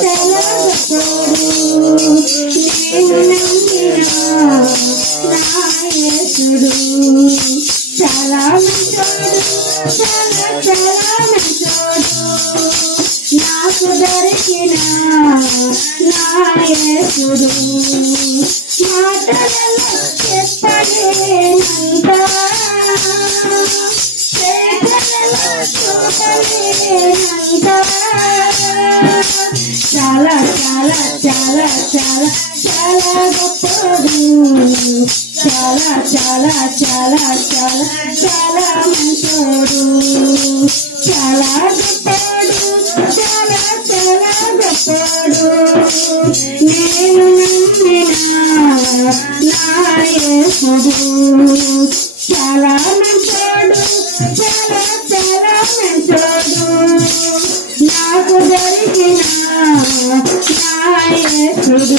చాలా గొప్పోడు నేను నమ్మిన నా యేసుడు చాలా మంచోడు చాలా చాలా మంచోడు నాకు దొరికిన నా యేసుడు మాటలలో చెప్పలేనంత చేతలలో చూపలేనంత చాలా చాలా చాలా చాలా చాలా గొప్పడు చాలా చాలా చాలా చాలా చాలా మంచోడు చాలా గొప్పడు చాలా చాలా గొప్పడు నేను నమ్మిన నా యేసుడు చాలా మంచోడు చాలా చాలా మంచోడు నాకు దొరికిన నా యేసుడు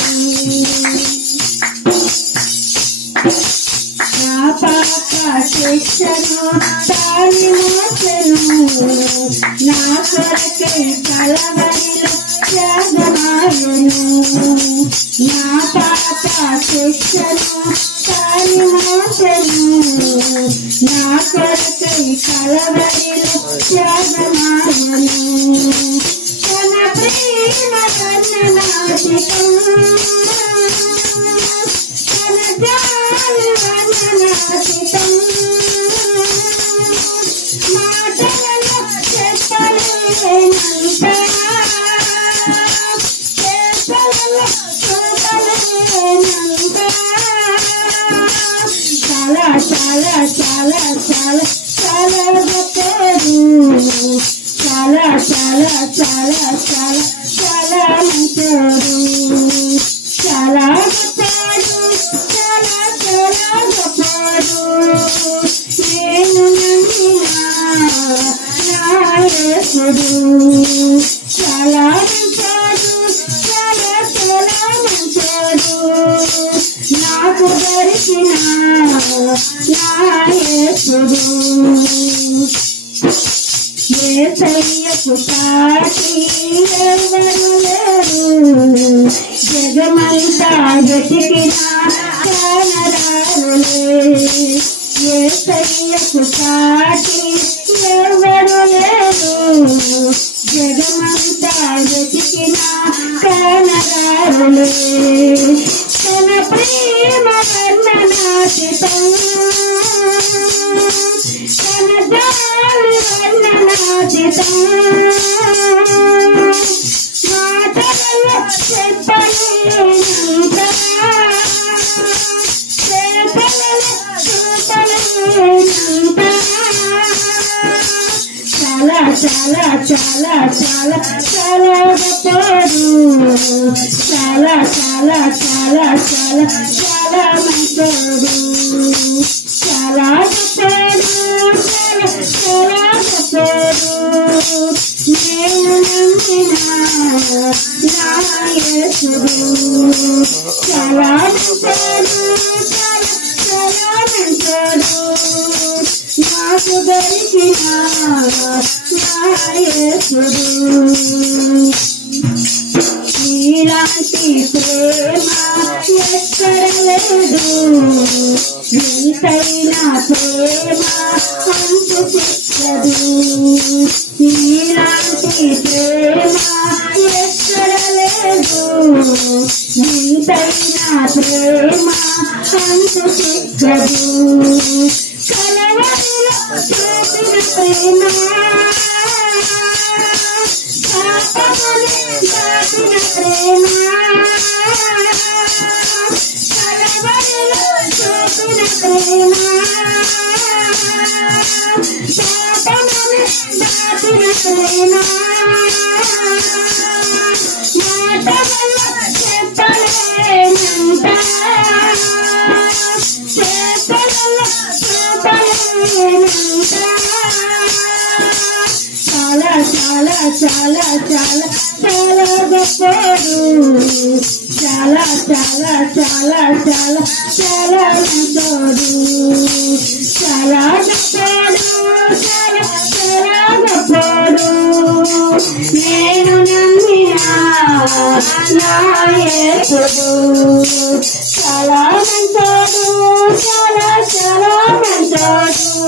నా పాప శిక్షను తాని మోసెను నా కొరకై కలవరిలో త్యాగమాయెను నా పాప శిక్షను తాని మోసెను నా కొరకై కలవరిలో త్యాగమాయెను తన ప్రేమ వర్ణనాతీతం తన జాలి వర్ణనాతీతం మాటలలో చెప్పలేనంత చేతలలో చూపలేనంత చాలా చాలా చాలా చాలా చాలా గొప్పడు చాలా చాలా చాలా చాలా చాలా మంచోడు చాలా గొప్పడు చాలా చాలా గొప్పడు నేను నమ్మిన నా యేసుడు చాలా మంచోడు చాలా చాలా మంచోడు నాకు దొరికిన నా యేసుడు యేసయ్యకు సాటి ఎవరు లేరు జగమంతా వెతికినా కానరారులే యేసయ్యకు సాటి ఎవరు లేరు జగమంతా వెతికినా కానరారులే తన ప్రేమ వర్ణనాతీతం తన జాలి వర్ణనాతీతం మాటలలో చెప్పలేనంత చేతలలో చూపలేనంత చాలా చాలా చాలా చాలా చాలా గొప్పడు చాలా చాలా చాలా చాలా చాలా మంచోడు చాలా గొప్పడు చాలా చాలా గొప్పడు నేను నమ్మిన నా యేసుడు చాలా మంచోడు చాలా చాలా మంచోడు నాకు దొరికిన నా యేసుడు నీలాంటి ప్రేమ ఎక్కడ లేదు నీతైన ప్రేమ అంతు చిక్కదు నీలాంటి ప్రేమ ఎక్కడ లేదు నీతైన ప్రేమ అంతు చిక్కదు కలవరిలో చూపిన ప్రేమ పాపముని దాటిన ప్రేమ కలవరిలో చూపిన ప్రేమ పాపముని దాటిన ప్రేమ మాటలలో చెప్పలేనంత చేతలలో చూపలేనంత చాలా చాలా చాలా చాలా చాలా గొప్పడు చాలా చాలా చాలా చాలా చాలా మంచోడు చాలా గొప్పడు చాలా చాలా గొప్పడు నేను నమ్మిన నా యేసుడు చాలా మంచోడు, చాలా చాలా మంచోడు.